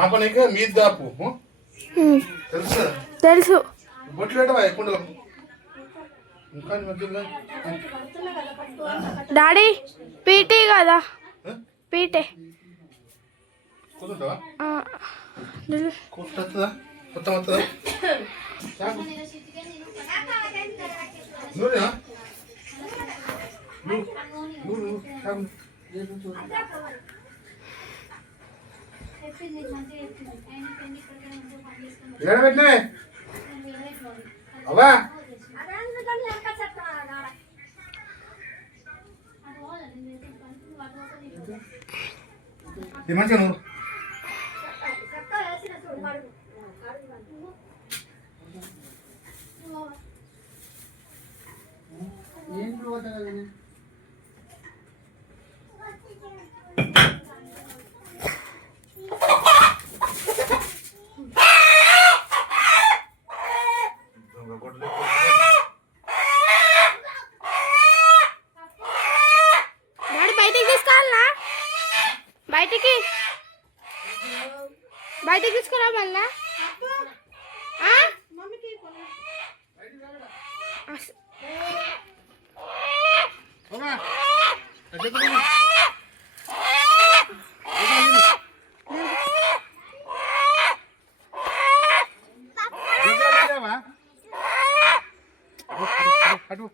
ఆపనిక మీద దాపు తెలుసు తెలుసు. బొట్లు పెట్టవా ఎక్కువ డాడీ పీటీ కదా, పీటే కుదుంటావా కొత్త కొత్త వస్తుందా నూనె పెట్టినా అవా మంచిగా నువ్వు డాడీ బయటికి తీసుకురావాలా, బయటికి బయటికి తీసుకురావాలా? అటు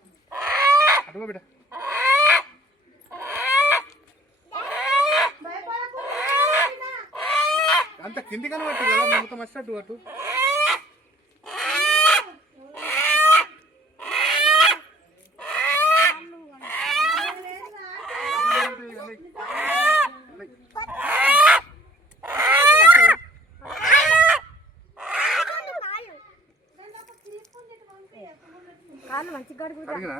అటు బిడ్డ అంత కింది కనబట్టు కదా మొత్తం వచ్చి అటు అడిగినా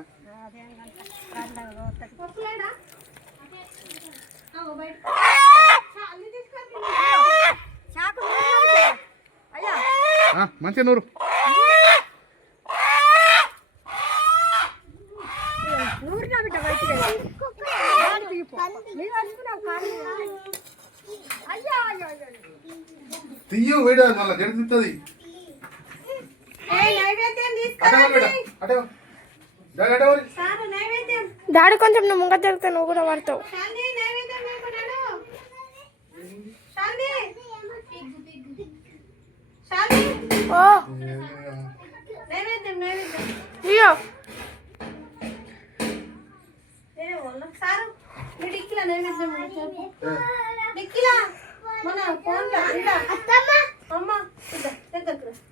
మంచిగా నూరు తీయు వీడియో మళ్ళీ గడిపిస్తుంది డాడీ కొంచెం నువ్వు ముంగ తిరిగితే నువ్వు కూడా పడతావు. ఓ అయ్యో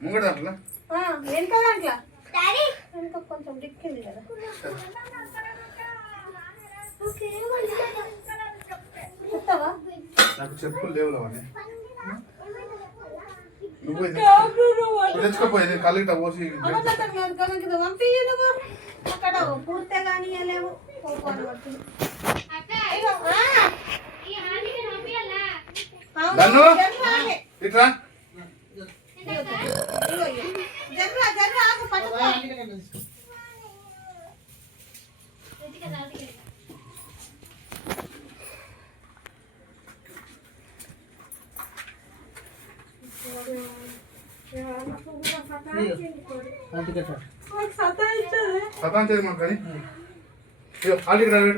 ముంగడ దాంట్లో కొంచెం డిక్కింది కదా. నాకు చెప్పులు లేవులో నువ్వు తెచ్చుకోపోయి కలిగిట పోసి అక్కడ పూర్తే కానీ లేవు ఇట్రా సతాంచేది మాకు కానీ ఆడికి రాడు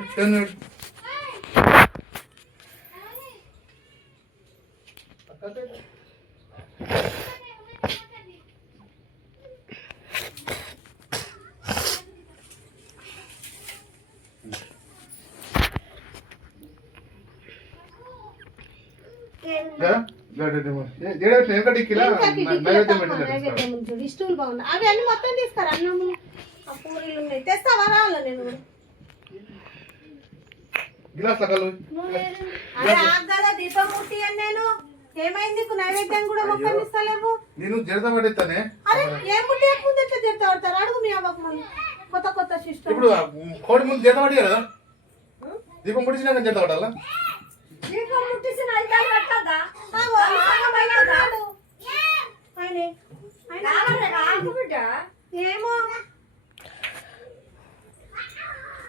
ఇష్టం బాగుంది. అవి అన్ని మొత్తం తీస్తారు. అన్నము పూరీలు ఉన్నాయి. తెస్తావా? రావాలా నేను దీపమూర్తి అని నేను ఏమైంది? నైవేద్యం కూడా మొక్కలు ఇస్తలేవు. నేను జడత పడేస్తానే. అరే ఏ ముట్టి ముందు ఎట్లా జడత పడతారు? అడుగు మీ అవ్వకు. మళ్ళీ కొత్త కొత్త సిస్టమ్. ఇప్పుడు కోడి ముందు జడత పడి కదా, దీపం ముట్టించినాక జడత పడాలా? దీపం ముట్టించిన అధికారులు పట్టదా? ఏమో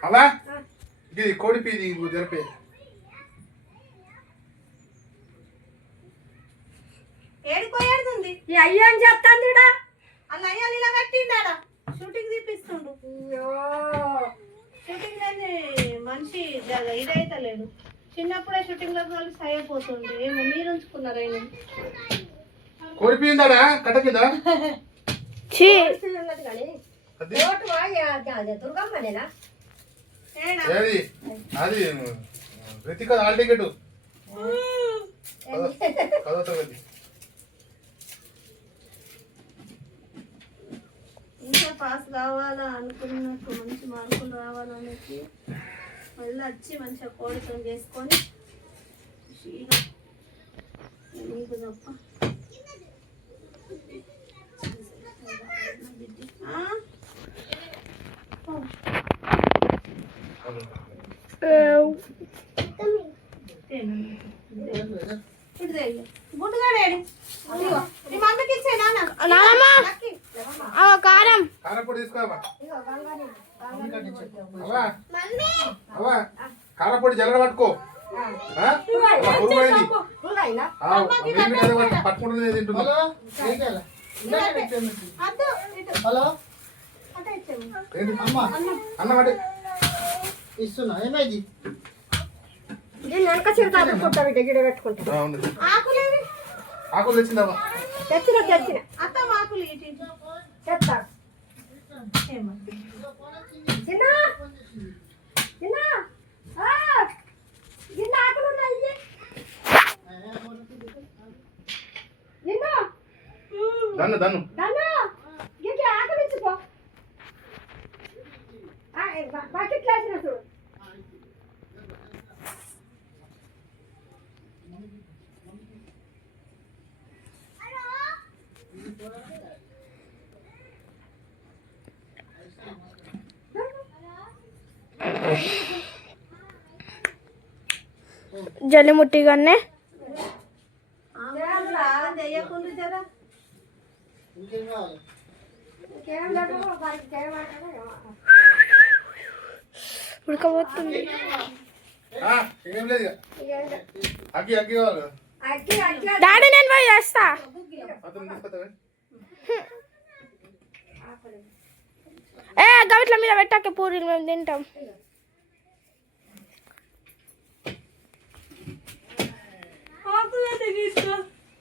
అవా ఇది కోడి పీది జరిపే ఏడుకోయాడుతుంది ఈ అయ్యో అని చెప్తాంది ఈడ. అలా అయ్యాలి ఇలా కట్టిండాడ షూటింగ్ తీపిస్తుండు అయ్యో షూటింగ్ లేని మనిషి ఇదైతే లేడు చిన్నప్పుడే షూటింగ్ లో కలిసి అయిపోతుంది ఏమో మీరు ఉంచుకున్నారు ఆయన కోడిపోయిందాడా కట్ట కింద చీ ఉన్నది కానీ అది ఓటు దుర్గమ్మనేనా ఏనా ఏది అది రితిక హాల్ టికెట్ పదో తరగతి ఇంకా పాస్ కావాలా అనుకున్నట్టు మంచి మార్కులు రావాలనేసి మళ్ళీ వచ్చి మంచిగా కోడితో చేసుకొని ఖుషీగా నీకు తప్ప ఆ? గుడ్డుగాడేడి నీ మమ్మీకి ఇచ్చే నాన్న నానమ్మ లక్కీ. కారం కారపొడి తీసుకోవా అవ్వా అవ్వా కారపొడి జల్లడ పట్టుకో ఆ? అలా పురుగైంది. ఆ, వీడిని కదా పట్టు- పట్టుకుంటూనే తింటున్నా అద్దు ఇటు హలో అటే ఇచ్చేము ఏంటి? అమ్మ అన్నం అంటే ఇస్తున్నా ఏమైంది దీన్ని వెనక చిరుతా పెట్టుకుంటా గిడ పెట్టుకుంటా ఉంది ఆకులేవి ఆకులు తెచ్చిందమ్మా తెచ్చిన అత్త ఆకులు ఇటు ఇటు. చెప్తా ఏమో. చిన్న చిన్న చిన్న ఆకులు ఉన్నాయి చిన్న దన్ను దన్ను దాన్ని ఇంకే ఆకలి ఇచ్చిపో బకెట్ వేసిన చూడు జల్లి ముట్టిగానే చెయ్యకుండా జరా ఇంకేం కావాలి ఇంకేం లేదు వారికి చేయమంటారా ఉడకబోతుంది ఆ, ఏం లేదు ఇక. అగ్గి అగ్గి కావాలి కదా. అగ్గి అగ్గి డాడీ నేను పోయి చేస్తా అతను తీసుకొస్తావే గవిట్ల మీద పెట్టాక పూరీలు మేము తింటాం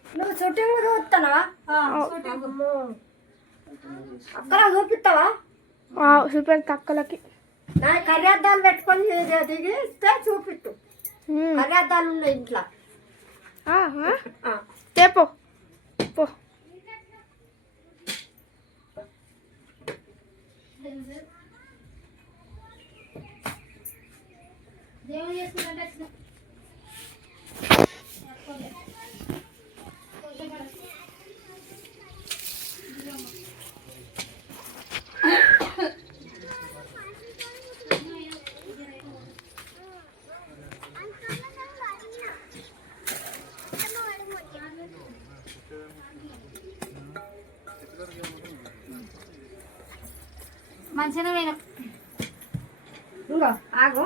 నువ్వు షూటింగ్ చూస్తున్నావా అక్కడ చూపిస్తావా సూపర్ తక్కువలకి నా కర్యాద్దాలు పెట్టుకొని దిగి ఇస్తే చూపిట్టు కర్యాద్దాలు ఉన్నాయి ఇంట్లో తేపో పో మంచిగా పోయినాం ఇంకో ఆగు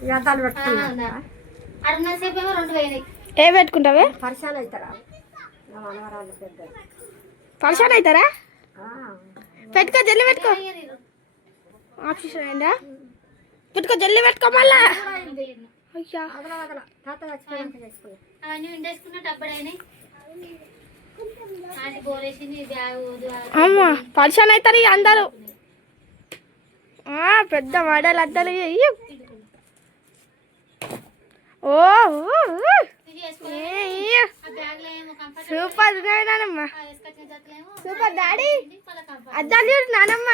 ఈ అద్దాలు పెట్టుకున్నా అడిగినసేపు ఏమో 2 పోయినాయి ఏ పెట్టుకుంటావే పరిశాన్ అవుతారా నా మనవరాలు పెద్ద ఫంక్షన్ అవుతారా పెట్టుకో జల్లి పెట్టుకో ఆఫీసర్ అయిందా పెట్టుకో జల్లి పెట్టుకో మళ్ళా అయ్యా వదల వదల తాత చచ్చిపోయాక చేసుకున్నా అవన్నీ ఉండేసుకున్న డబ్బడైనాయి ఆంటీ బోరేసింది బ్యాగ్ అమ్మ ఫంక్షన్ అవుతారు ఇక అందరూ పెద్ద మడలు అద్దలు ఇయ్యి. ఓ సూపర్ నానమ్మ సూపర్ డాడీ అద్దాలు చూడు నానమ్మ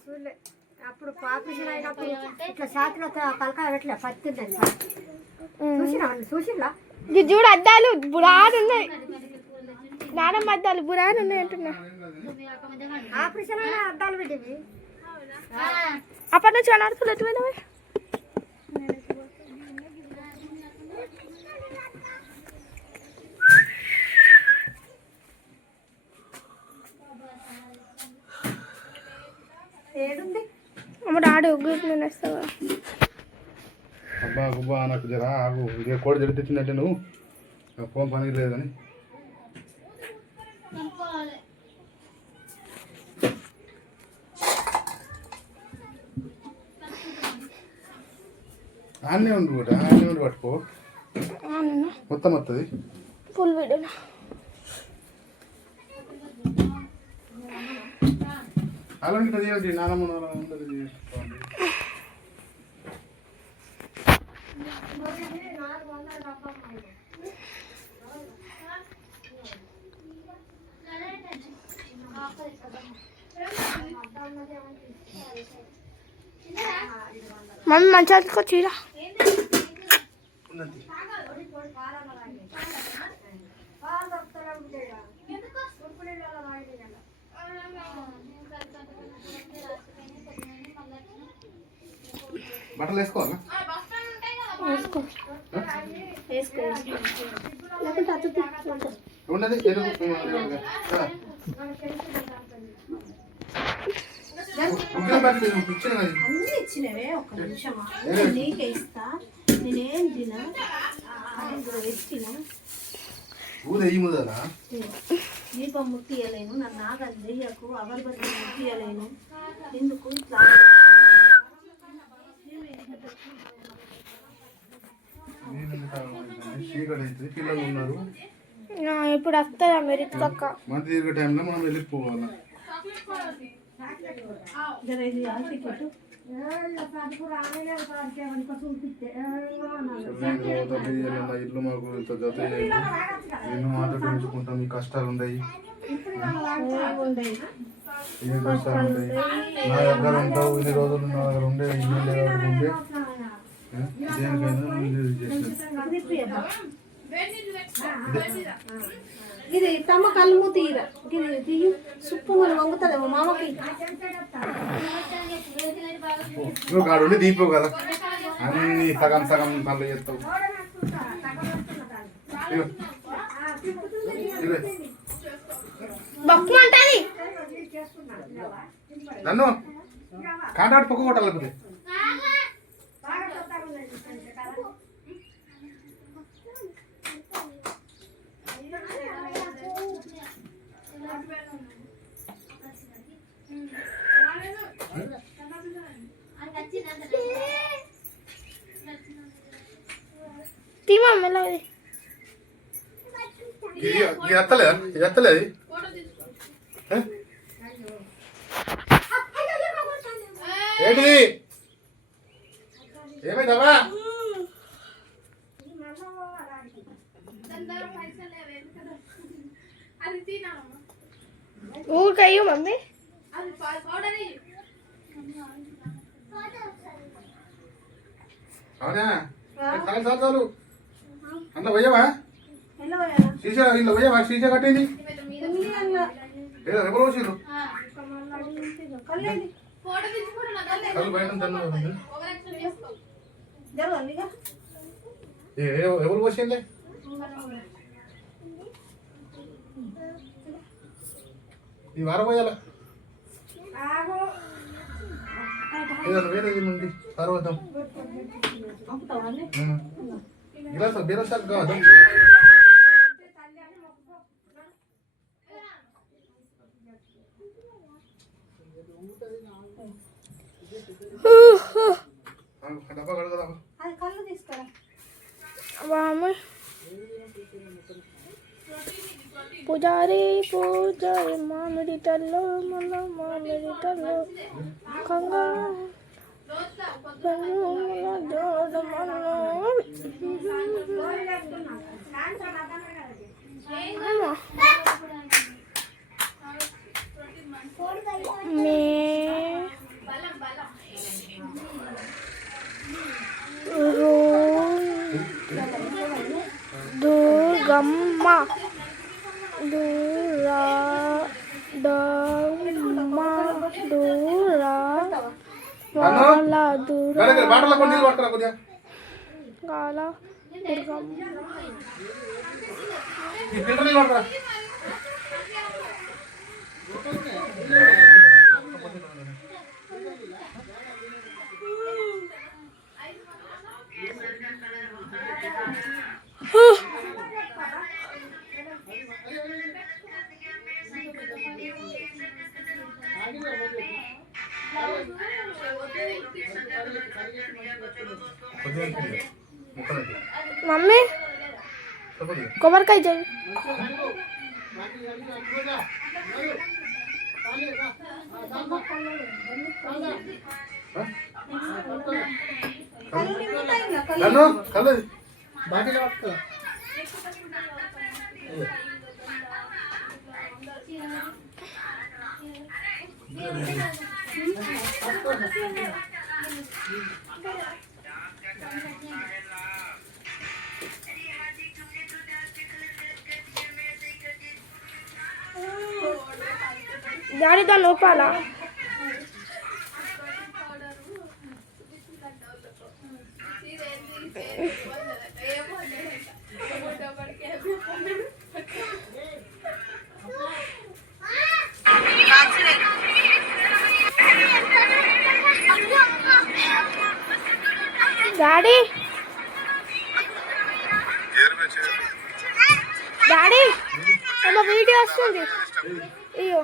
చూడలే అప్పుడు పాపిషన్ అయినప్పుడు ఇట్లా చేతిలో తలకాయ పెట్టలే పత్తిందని చూసినా ఇది చూడు అద్దాలు బురాన్ ఉన్నాయి నానమ్మ అద్దాలు బురాన్ ఉన్నాయి అంటున్నా ఆపరేషన్ అయినా అద్దాలు పెట్టివి అప్పటి నుంచి అడుగుతులు ఎటు పోయినావే ఏడుంది అమ్మ డాడీ ఉగ్గు నేను వస్తావా అబ్బా గుబ్బా నాకు జరా ఆగు ఇదే కోడి జడి తెచ్చిందంటే నువ్వు ఫోన్ పనికి లేదు కానీ ఆన్నే ఉండి కూడా ఆన్నే ఉండి పట్టుకో మొత్తం వస్తుంది ఫుల్ వీడియో అలాంటి తీయండి నానమ్మ అందరూ చేసుకోండి. మమ్మీ మంచిగా అతుకో చీర బట్టలు వేసుకోవాలా ఉన్నది అన్ని ఇచ్చినవే ఒక నిమిషమా నీకే ఇస్తా నేనేం తినా ఇచ్చిన దీపం ముట్టియలేను నన్ను నాగని దెయ్యకు అగరబత్తి ముట్టియలేను ఎందుకు ఇట్లా పిల్లలు ఉన్నారు ఇప్పుడు వస్తుంది అమెరికా అక్క మంత్ తిరిగే టైంలో మనం వెళ్ళిపోవాలి ఇల్లు మాకు ఇంత జత నేను మాతో పెంచుకుంటాం ఈ కష్టాలు ఉన్నాయి ఏం కష్టాలు ఉన్నాయి నా దగ్గర ఉంటావు ఇన్ని రోజులు నా దగ్గర ఉండే ఇల్లు ఉండే దేనికైనా ఇది తమ్మ కళ్ళు తీర ఇది తీయు సుప్పు మనం వంగుతుంది మామకి నువ్వు కాడు దీపం కదా అన్ని సగం సగం కళ్ళు చేస్తావు నన్ను కాంటాక్ట్ పక్క కొట్టాలి ఇది ఎత్తలేదు ఇది ఎత్తలేదు ఏంటిది ఏమైందమ్మా ఊరికయ్యో మమ్మీ అవునా చాలు చాలు చాలు అందులో పోయావా సీసా ఇంట్లో పోయావా సీసా కట్టింది ఏదో ఎవరు వచ్చిండ్రు కళ్ళు బయట ఎవరు వచ్చిందే ఈ వారం పోయాలా ఏదన్నా వేరే నుండి పర్వతం గిలాస బీరసాకు కావద్దా డబ్బా కడగదా కళ్ళు తీసుకురా పూజారి పూజారి మామిడి తల్లో మన మామిడి తల్లో దుర్గమ్మ దూరా దమ్మ దూరా గాల దూరా గాల దుర్గమ్మ కొద్దిగా తిరిగి. ముక్కలు తిరిగి. మమ్మీ చెప్పండి. కొబ్బరికాయ చెయ్యి. నన్ను కళ్ళు బాటిల్ పట్టుకో. డాడీ దాన్ని ఊపాలా? డాడీ డాడీ ఏమో వీడియో వస్తుంది. అయ్యో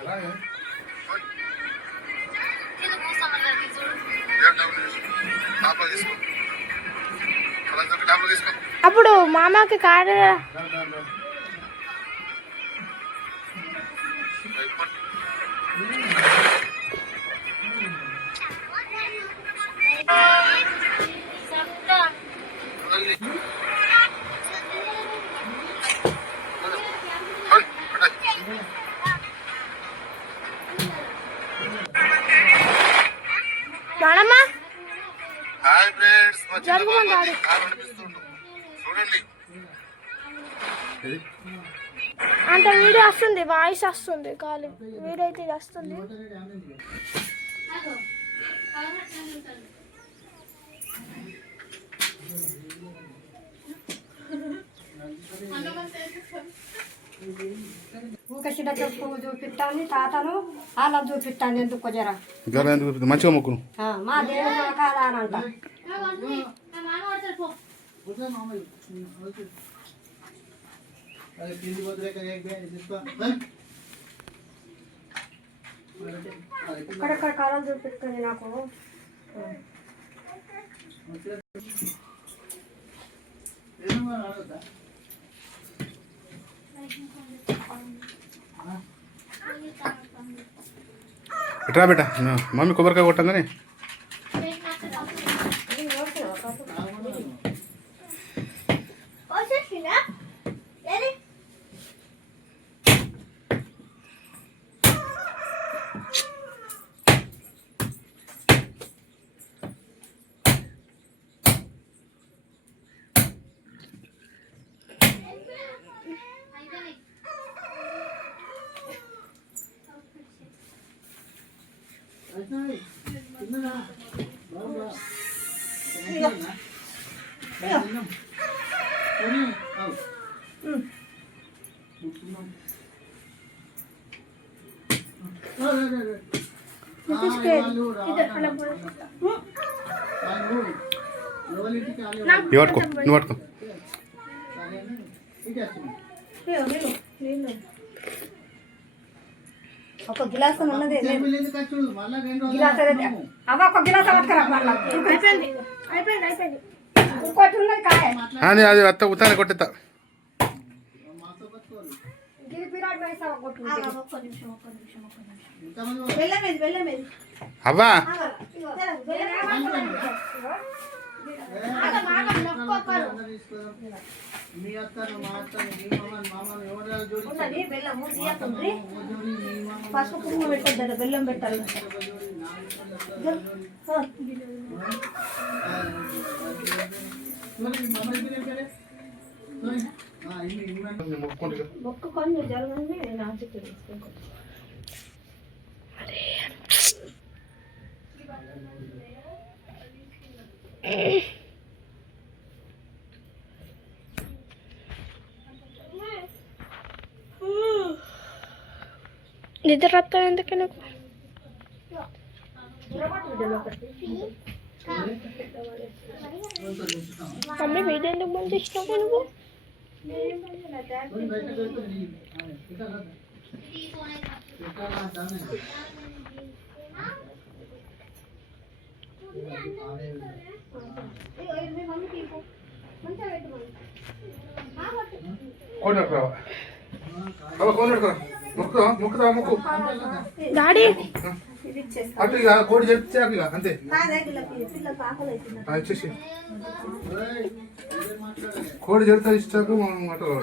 అలాగే అప్పుడు మామకి కారు నానమ్మ హాయ్ ఫ్రెండ్స్, మా చిన్న జరుగుతుంది బాబాయ్ డాడీ. కారు నడిపిస్తుండు. చూడండి. అంటే వీడియో వస్తుంది, వాయిస్ వస్తుంది, కాదు వీడియో అయితే ఇది వస్తుంది. ఇంకా చిన్నకి పువ్వు చూపిస్తాను తాతను అలా చూపిస్తాను ఎందుకు జర జర ఎందుకు మంచిగా మొక్కును. మా దేవుడు కాదా అని అంట. उधर मामा ओके अरे तीन बदले का एक बैग जिसका అక్కడక్కడ కాలాలు చూపిస్తుంది నాకు. ఎట్రా బేట, మమ్మీ కొబ్బరికాయ కొట్టంగానే ऐसा है कितना बाबा ఇవి పట్టుకో, నువ్వు పట్టుకో. ఒక గిలాసం ఉన్నది గిలాస అవ్వ ఒక గిలాస పట్టుకురా మళ్ళా. అయిపోయింది అయిపోయింది అయిపోయింది. ఇంకోటి ఉన్నది కాయ అది అత్త ఉత్తానే కొట్టేస్తా. గిరి పిరాడ్ వేసా కొట్టు అవ్వా మీ అత్తను మా అత్తను మీ మామను ఎవరు జోడి బెల్లము తీయకుంది పసుపు కుంకుమ పెట్టద్దు, బెల్లం పెట్టాలి. మొక్కుకొని జరగండి నా చెప్పి నిద్ర వస్తావు ఎందుకు నీకు? మమ్మీ వీడియో ఎందుకు బంద్ చేసినావు నువ్వు? ఇగో ఇది మీ మమ్మీకి ఇవ్వు. మంచిగా పెట్టు మమ్మీ. కోడి నడుపురావా అవ్వ కోడి నడుపురా మొక్కుతావా మొక్కు డాడీ ఇది ఇచ్చేస్తా. అటు ఇక కోడి చెప్తే ఇక అంతే కాదే పిల్లకి ఆకలి అవుతుంది. వచ్చేసి కోడి చెడితే ఇచ్చాక మనం మాటలు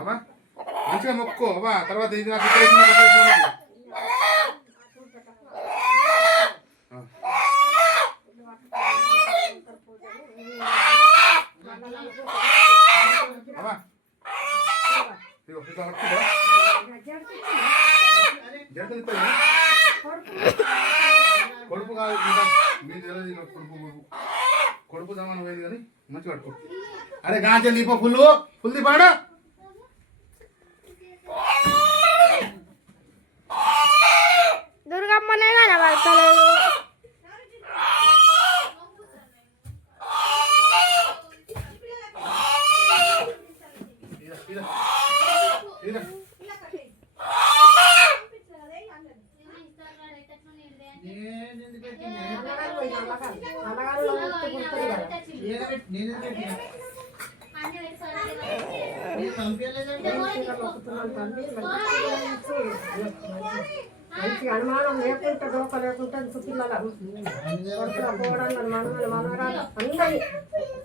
అమ్మా మంచిగా మొక్కుకో అమ్మా తర్వాత ఇది నాకు ఇక్కడ ఇచ్చిన అక్కడ ఇచ్చిన నాకు. అమ్మా ఇదిగో ఇట్లా పట్టుకుంటా జంట తిప్పది కొడుపు కాదు మీరు తెలియదు కొడుపు కొడుపు దమనం పోయింది కానీ మంచిగా పట్టుకో అరే గాంచెలు దీపో ఫుల్ దీపాడు దుర్గమ్మనే కనబడతలేదు. మంచి అనుమానం లేకుండా డోక లేకుండా పిల్లల పోవడం మనవరాలు అందరి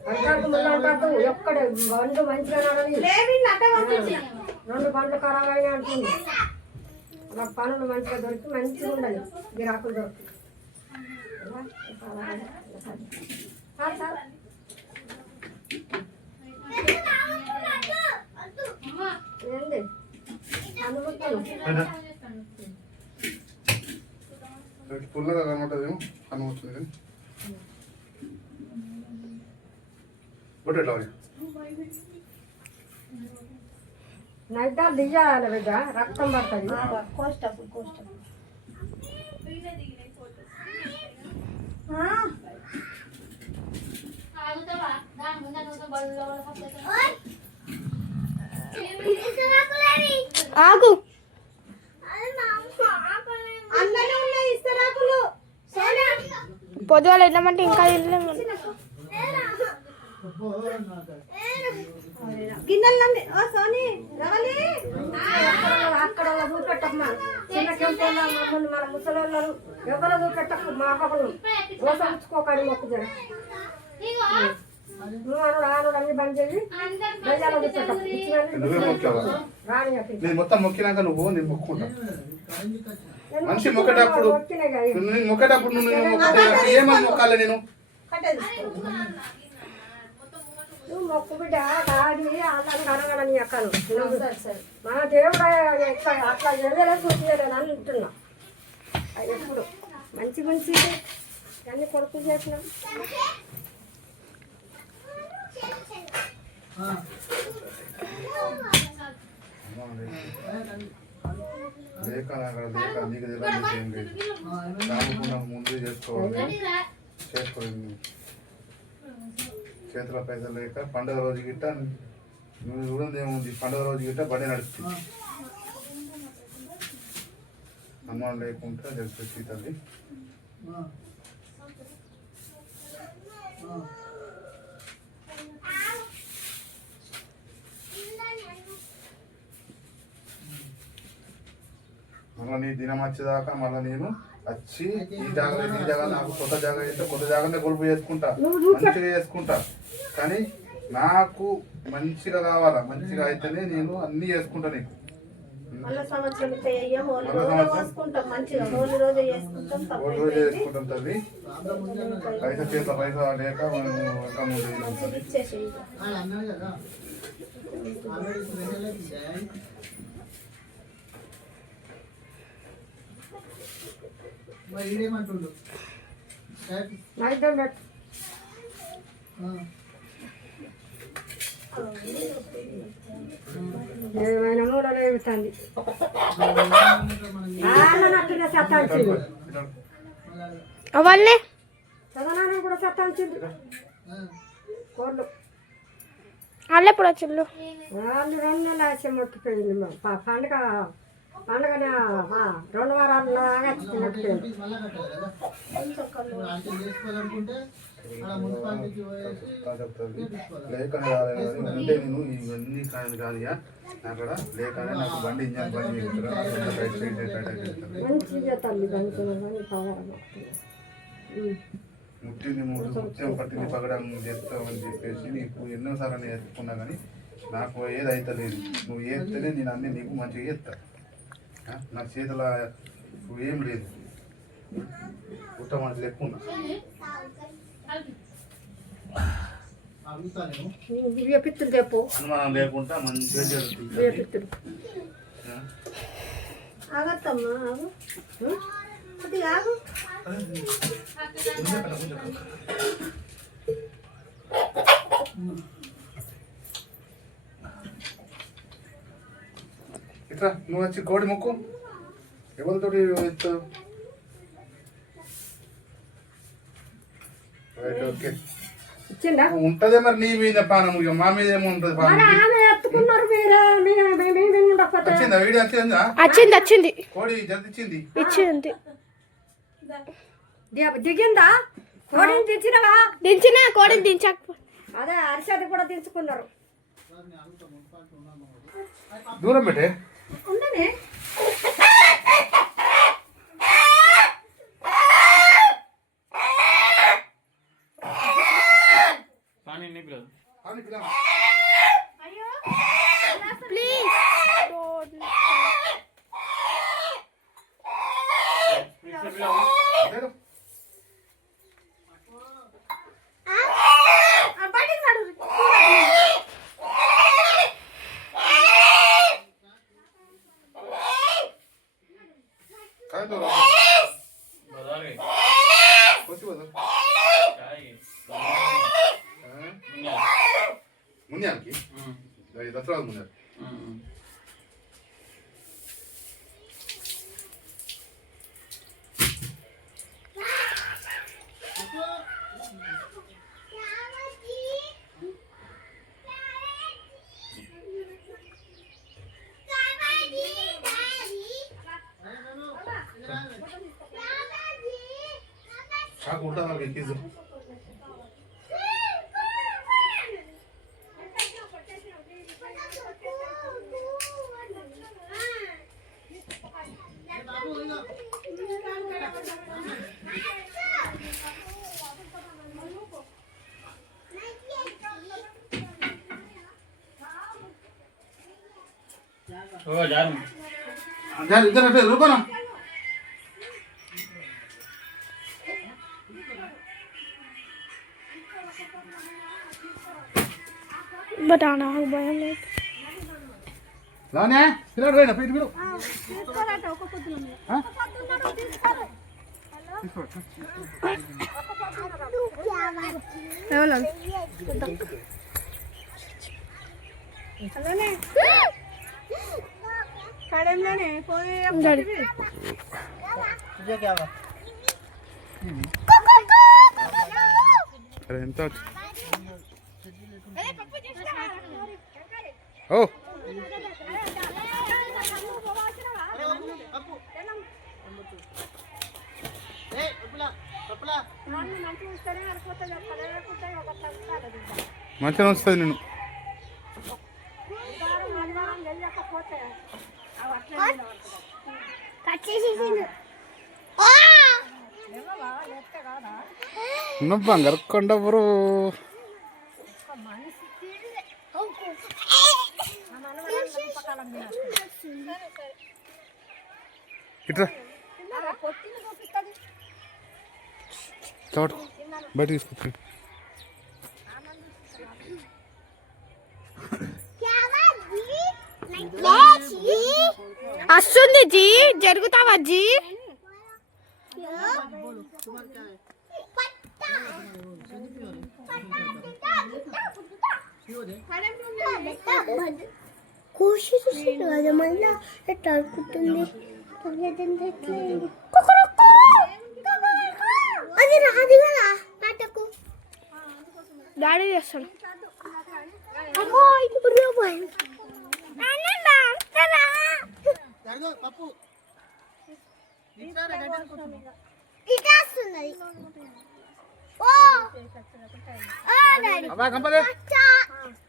అంటారు మళ్ళీ అంటారు ఎక్కడ బండ్లు మంచిగా నడవి రెండు బండ్లు ఖరాబ్ అయినా అంటుంది అలా పనులు మంచిగా దొరికి మంచిగా ఉండాలి గిరాకులు దొరికి ఏంది అనుకుంటాను పుల్లగా కనబట్టదేమో కనబడుతుంది కానీ బట్ ఎట్లా నైతాలు దిగాలి బిడ్డ రక్తం పడుతుంది కోస్టపు ఆగు అందరూ ఉన్నాయి ఇస్తరాకులు. పొద్దుగాల వెళ్ళమంటే ఇంకా వెళ్ళలేము. గిన్నెలన్నీ ఓ సోని రవలి అక్కడ చూపెట్టమ్మా చిన్న కెంపల మమ్మల్ని మన ముసలి ఎవరు చూపెట్టకు మా పక్కలు మోసం ఉంచుకోకండి మొక్కు జర నువ్వు అనుడు ఆనుడు అన్ని బంద్ చేసి దయ్యాలు చూపెట్టకు రాని నేను మొత్తం మొక్కినాక నువ్వు నేను మొక్కుంటా మనిషి మొక్కేటప్పుడు నేను మొక్కేటప్పుడు నువ్వు ఏమని మొక్కాలి నేను నువ్వు మొక్కు బిడ్డ దాడి అల్లని అనగలని అక్కను మన దేవుడు అట్లా ఎదలే చూపించలేదు అని అంటున్నా ఎప్పుడు మంచి మంచి అన్ని కొడుకు చేసినాం లేక నీకు తెలియదు ఏం లేదు కాకుండా ముందు చేసుకోవాలి చేతిలో పైసలు లేక పండుగ రోజు గిట్ట నువ్వు చూడండి ఏముంది పండుగ రోజు గిట్ట బండి నడుస్తుంది అన్నం లేకుండా తెలిసి తల్లి మళ్ళీ నీ దినం వచ్చేదాకా మళ్ళీ నేను వచ్చి ఈ జాగా నాకు కొత్త జాగా అయితే కొత్త జాగానే కొలుపు చేసుకుంటా మంచిగా చేసుకుంటా కానీ నాకు మంచిగా కావాలా మంచిగా అయితేనే నేను అన్ని చేసుకుంటా నీకు రోజు చేసుకుంటాం తల్లి పైసా చేత పైసా లేక ఇదేమంటుండు నైట్ పెట్టు ఏమైనా మూలలో ఎగుతుంది నట్టుగా సత్తాంచింది అవన్నీ చదనాన్ని కూడా సత్తాంచింది కోళ్ళు వాళ్ళు ఎప్పుడు వచ్చిండు వాళ్ళు 2 నెలలు ఆశ మొక్కిపోయింది పండుగ పండగనే 2 వారాలు లాగా వచ్చినట్టు చేసుకోవాలనుకుంటే లేకనే రాలేదు కానీ ఉంటే నేను ఇవన్నీ కాదు కాదుగా అక్కడ లేకనే నాకు బండి ఇంజన్ బండి మంచిగా తల్లి కనుక్కున్నాను ముట్టింది ముత్యం పట్టింది పగడం చేస్తామని చెప్పేసి నీకు ఎన్నోసార్లు నేను ఎత్తుకున్నా కానీ నాకు ఏది అయితే లేదు నువ్వు ఏత్తేనే నేను అన్నీ నీకు మంచిగా చేస్తా నా చేతిలో ఏం లేదు పుట్ట మనసు ఎక్కువ పిత్తులు చెప్పు అనుమానం లేకుండా మంచిగా జరుగుతుంది పిత్తులు ఆగత్తమ్మా ఆగు కొద్దిగా ఆగు ఇట్లా నువ్వు వచ్చి కోడి మొక్కు ఎవరితోటి ఇస్తావు రైట్ ఓకే ఇచ్చిందా ఉంటదే మరి నీ మీద పానం ఇక మా మీద ఏముంటది పానం ఆమె ఎత్తుకున్నారు మీరే ఉండకపోతే వచ్చిందా వీడియో వచ్చిందా వచ్చింది కోడి జల్ది ఇచ్చింది ఇచ్చింది దిగిందా కోడిని దించినవా దించిన కోడిని దించకపో అదే అరిసెది కూడా దించుకున్నారు దూరం పెట్టే ఉండనే ప్లీజ్ ముందుకి దసరా ముందు చాకు ఉంటుంది వాళ్ళకి ఎక్కించు ఇద్దరు రూపాయలు బటానా భయం లేదు లానే పిల్లడు పోయినా పోయి పిల్లడు కడెంలోనే పోయి ఎంత ఓ మంచిగా వస్తుంది నేను బంగారు కొండ బ్రో ఇట్రా చాటు బయట తీసుకొచ్చి వస్తుంది జీ జరుగుతావా జీ కోసి కదా మళ్ళీ ఎట్లా అనుకుంటుంది అది రాదు కదా నాటకు డాడీ చేస్తాను అమ్మో ఇప్పుడు పప్పు ఇట్లా వస్తున్నది ఓ డాడీ అవ్వ కంపలే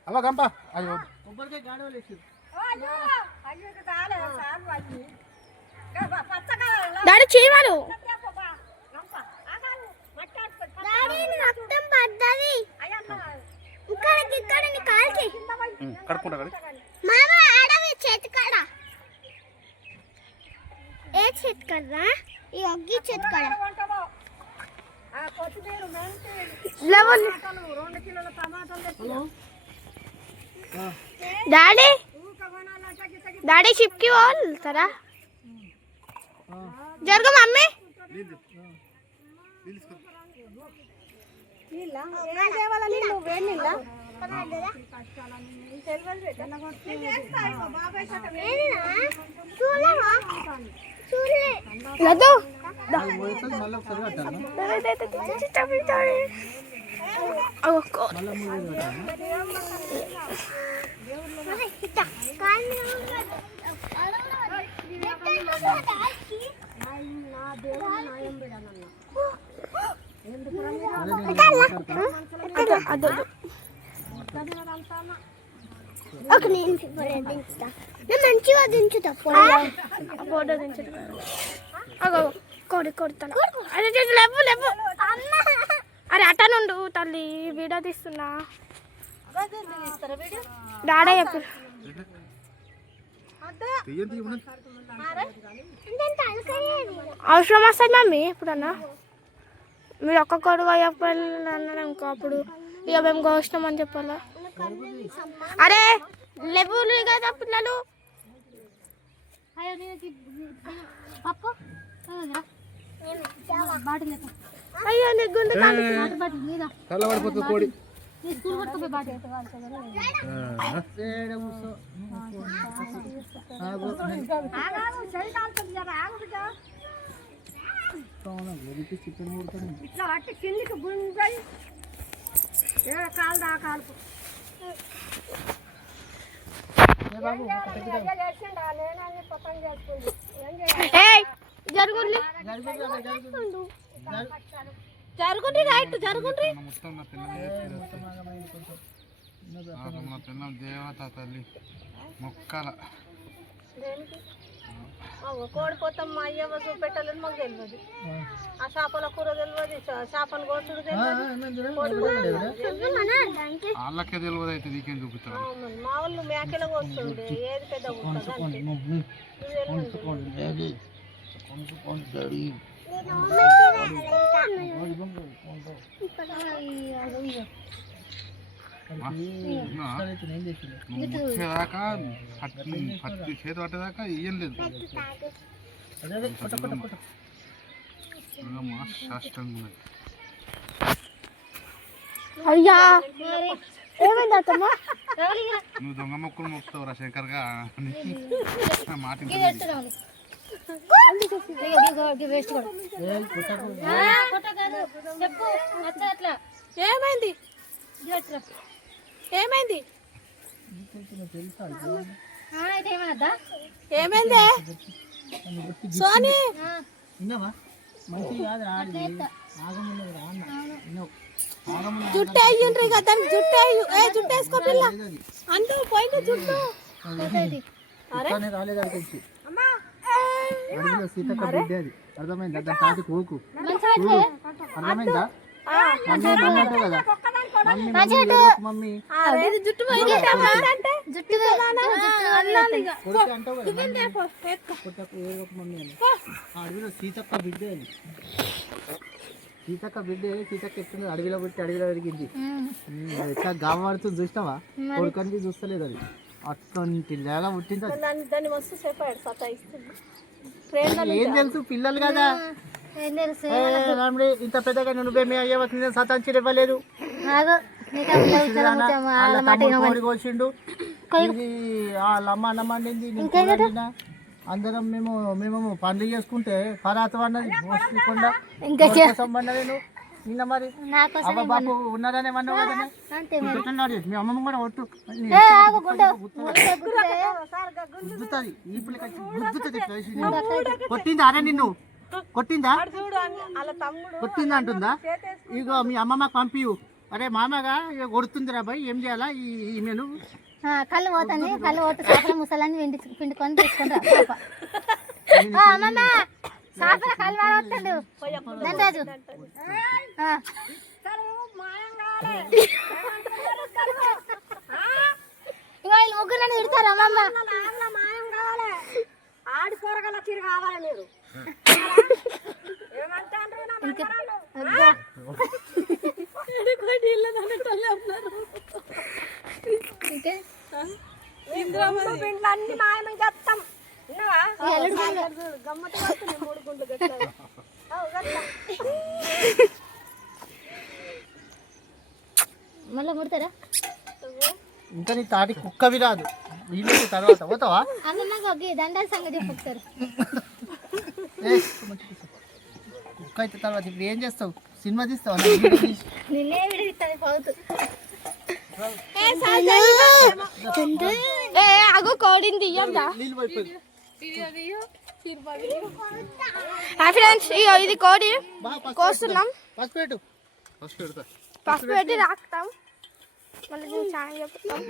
అవ్వ కంప అయ్యో కొబ్బరికాయ గాడవలేసి డాడీ చీమలు డాడీ రక్తం పడ్డది ఇక్కడ నీ కాల్చి కడుక్కుంటా కడి మామ ఆడవి చేతికాడ ఏ చేతికాడ ఈ అగ్గి చేతికాడ డాడీ డాడీ షిప్కి వెళ్తారా జరుగు మమ్మీ లడ్డు మళ్ళీ ఒకసారి కట్టాలి ఒక నేను దించుతా నేను మంచిగా దించుతా ఫోటో దించు అగో కోడి కొడతాను అరే లేవు లేవు అరే అట్ట నుండు తల్లి వీడియో తీస్తున్నా డాడా చెప్పు అవసరం వస్తుంది మమ్మీ ఎప్పుడన్నా మీరు ఒక్క కొడుగా చెప్పాలి అన్నారు ఇంకో అప్పుడు ఇక మేము కోసినాం అని చెప్పాలా అరే లేవు కదా పిల్లలు అయ్యో నీ గుండె చల్లబడిపోతుంది కోడి ఇట్లా పట్టి కిందికి గుంజాయి కాలు దా కాలుపు జరుగుండి జరుగుండి రైట్ జరుగుండి పిల్లం దేవత తల్లి మొక్కల కోడిపోతాం మా అయ్యవ చూపెట్టాలని మాకు తెలియదు ఆ చేపల కూర తెలియదు చేపలు కోసుడు వాళ్ళకే తెలియదు అయితే నీకేం చూపిస్తాను మా వాళ్ళు మేకల కోస్తుండే ఏది పెద్ద ముచ్చేదాకా పత్తి చేతి పట్టేదాకా ఇయ్యం లేదు శాస్త్రంగా అయ్యా ఏమైంది అత్తమ్మా నువ్వు దొంగ మొక్కలు మొక్కుతావురా శంకర్గా మాట ఏమైంది ఏమైంది ఏమైంది సోనీ జుట్టు అయ్యిండ్రు కదా దానికి జుట్టు జుట్టు వేసుకో పిల్ల అంటూ పోయింది జుట్టు సీతక్క బిడ్డ అది అర్థమైందా దాని తాటి కోకు అర్థమైందా కదా మమ్మీ అడవిలో సీతక్క బిడ్డ అది సీతక్క బిడ్డ సీతక్క ఎట్లుంది అడవిలో పుట్టి అడవిలో పెరిగింది ఎట్లా గావ పడుతుంది చూసినావా కొడుకనికి చూస్తలేదు అది అట్లాంటి లేగా పుట్టింది దాన్ని మస్తు సేపాడు సతాయిస్తుంది ఏం తెలుసు పిల్లలు కదా ఇంత పెద్దగా నువ్వేమే అయ్యవలసింది సతాంచి ఇవ్వలేదు కోసిండు వాళ్ళ అమ్మ అన్నం వండింది అందరం మేము పండుగ చేసుకుంటే పరాత వండది మోసకుండా నేను నిన్న మరి నాకోసం అవ్వ బాపు ఉన్నారనే అన్నావు కదా అంతే కొట్టున్నాడు మీ అమ్మమ్మ కూడా ఒట్టు గుద్దుతుంది ఈ పిల్ల కలిసి గుద్దుతుంది కొట్టిందా అరే నిన్ను కొట్టిందా కొట్టిందా అంటుందా ఇగో మీ అమ్మమ్మ పంపియు అరే మామగా ఇక కొడుతుందిరా బాయ్ ఏం చేయాలా ఈమెను కళ్ళు పోతాను కళ్ళు పోతే చేపల ముసలాన్ని పిండుకొని తీసుకుంటా అమ్మమ్మ చేపల కళ్ళు వస్తాడు దండరాజు ఇగో వీళ్ళు ముగ్గురు నన్ను తిడతారు అమ్మమ్మ ఆడి కూరగాయల తీరు కావాలి మీరు పిండ్లు అన్ని మాయమని చెప్తాం గమ్మత్తు పడుతున్నాయి 3 గుండ్లు గట్టాలి మళ్ళీ ముడతారా ఇంకా నీ తాటి కుక్కవి రాదు వీళ్ళు తర్వాత పోతావా అమ్మమ్మ దండాల సంగతి చెప్తారు కుక్క అయితే తర్వాత ఇప్పుడు ఏం చేస్తావు సినిమా తీస్తావా నిన్నే విడిస్తాను పోతు అగో కోడిని తీయద్దా నీళ్ళు పడిపోయి ఫ్రెండ్స్ ఇది కోడి కోస్తున్నాం ఫస్ట్ పెట్టు ఫస్ట్ పెడతా పసుపు పెట్టి రాకుతాం మళ్ళీ చాలా చెప్తాం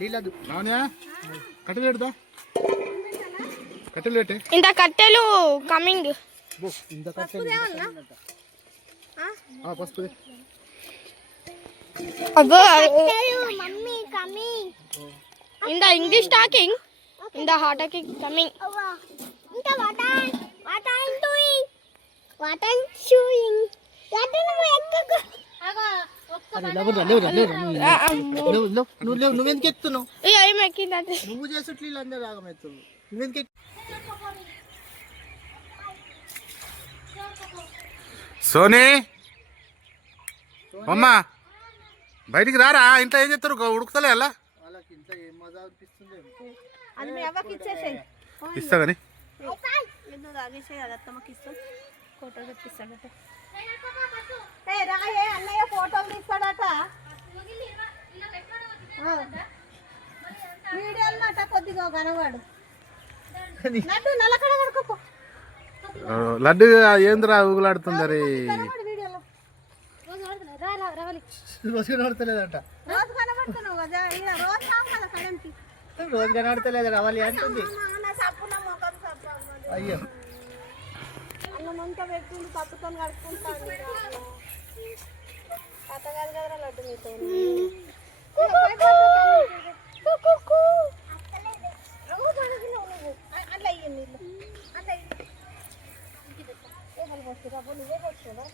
నీళ్ళదు నానే కట్టెలు పెడతా కట్టెలు పెట్టే ఇంత కట్టెలు కమింగ్ ఇంత కట్టెలు పసుపు అబ్బో mummy coming in the English talking, in the hot talking coming. ఇంకా what I'm doing, what I'm showing. What నువ్వు ఎక్కకు నువ్వెందుకు ఎత్తున్నావు ఏం ఎక్కిందంటే నువ్వు చేసేట్లు వీళ్ళందరూ రాగమెత్తున్నావు నువ్వెందుకు సోనీ అమ్మ బయటికి రారా ఇంట్లో ఏం చెప్తారు ఉడుకుతలే అలా వాళ్ళకి ఇంత ఏం మజా అనిపిస్తుంది అది మీ అవ్వకి ఇచ్చేసేయి ఇస్తా కానీ ఎందుకు తాగేసేయి అది అత్తమ్మకి ఇస్తాం ఫోటో తెప్పిస్తాడట రాయే అన్నయ్య ఫోటోలు తీస్తాడట వీడియోలు మాట కొద్దిగా కనవాడు నడ్డు నల్లకడ కడుకోపో లడ్డు ఏంద్రా ఊగులాడుతుంది అరే వీడియోలో రోజు కనబడతలేదంట రోజు కనబడుతున్నావు కదా రోజు రావు కదా కడంకి రోజు కనబడతలేదు రావాలి అంటుంది అయ్యో అన్నమంతా పెట్టింది పప్పుతో కడుక్కుంటాను కథ కాదు కదరా లడ్డు మీతో అట్లా అయ్యింది అట్లా నువ్వే కొట్టుకోదా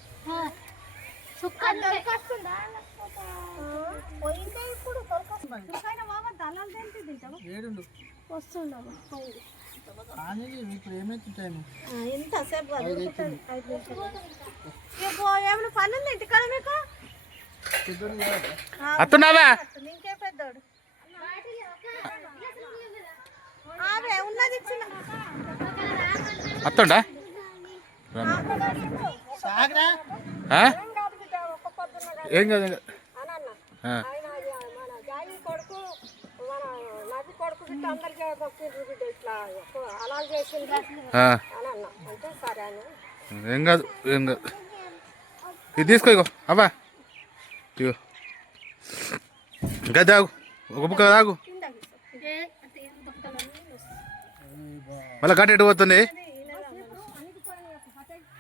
పోయిందే ఇప్పుడు దొరకైనా బాబా దళాలు తెలిసి తింటాము ఏడుండు వస్తుండవు ఇప్పుడు ఏమైతే టైం ఎంతసేపు ఏమైనా పని ఉంది ఇంటికాడ మీకు అత్తున్నావా ఇంకే పెద్దోడు అవే ఉన్నది ఇచ్చిన అత్తుండా సాగరా ఏం కాదు ఏం కాదు. మన జాయి కొడుకు మన నది కొడుకు బిడ్డ అందరికీ మొక్కిండ్రు బిడ్డ ఇట్లా అలా చేసిండ్రు అని అన్న అంటే సరే అని ఏం కాదు ఏం కాదు ఇది తీసుకో ఇగో అవ్వా ఇగో ఇంకా తాగు ఒక బుక్క తాగు మళ్ళీ కట్టెట్టు పోతుంది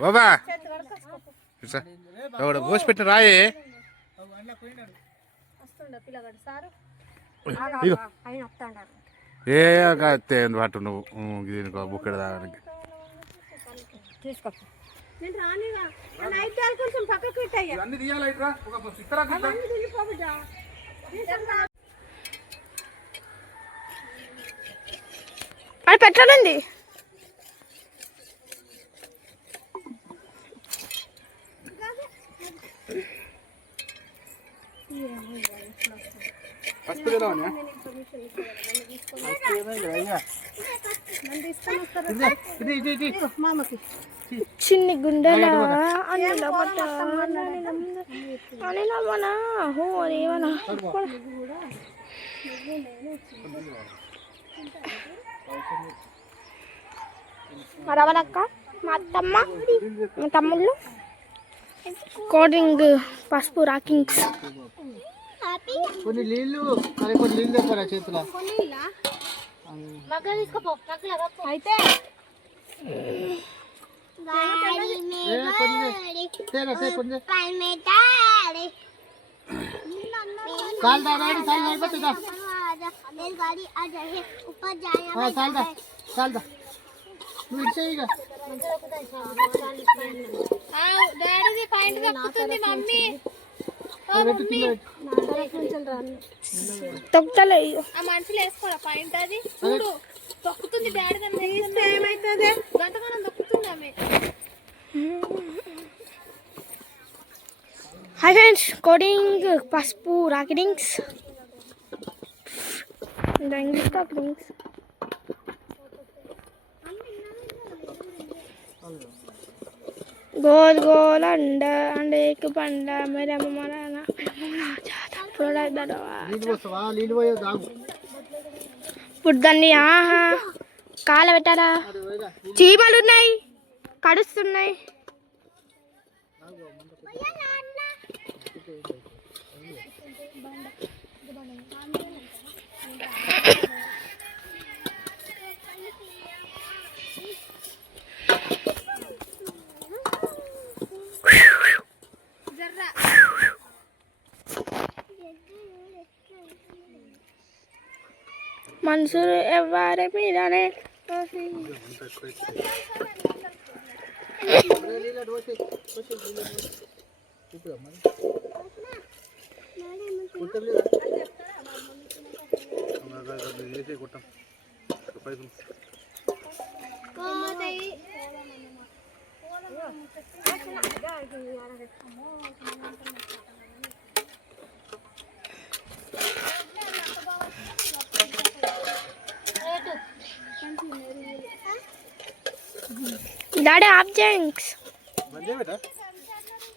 బాబా ఎవడ పోసి పెట్టిన రాయే పిల్లగాడు సారు ఇగో ఆయన వస్తాడారు ఏ పట్టు నువ్వు దీనికి బుక్కడ తాగడానికి తీసుకో నేను రానిగా నైట్ కొంచెం పక్కకు పెట్టయ్యా అన్ని తీయాలి అది పెట్టాలండి మామకి చిన్ని గుండెల అనిల పట్ట అనిల మన హో ఏమన్నా రవణక్క మా అత్తమ్మ మా తమ్ముళ్ళు కోడింగ్ పసుపు రాకింగ్స్ కొన్ని నీళ్ళు మరి కొన్ని నీళ్ళు తెప్పారా చేతిలో అయితే చాలదా నువ్వు ఇచ్చేయిగా డాడీది పాయింట్ తప్పుతుంది మమ్మీ తొక్కుతలే ఆ మనుషులు వేసుకోరా పాయింట్ అది చూడు తొక్కుతుంది డాడీ ఏమైతుంది గంటగానం తొక్కుతుంది ఆమె హాయ్ ఫ్రెండ్స్ కోడింగ్ పసుపు రాకిడింగ్స్ ఇంగ్లీష్ రాకిడింగ్స్ गोल गोल अंडा अंडे के पंडा मेरे मम्मा ना थोड़ा इधर నీళ్ళు పోస్తావా నీళ్ళు పోయే దాగు పుడ్దండి ఆహా కాల పెట్టారా చీమలు ఉన్నాయి కడుస్తున్నాయి మనుషులు ఎవరి మీదనే డాడీ ఆబ్జెక్ట్స్ బందే బేటా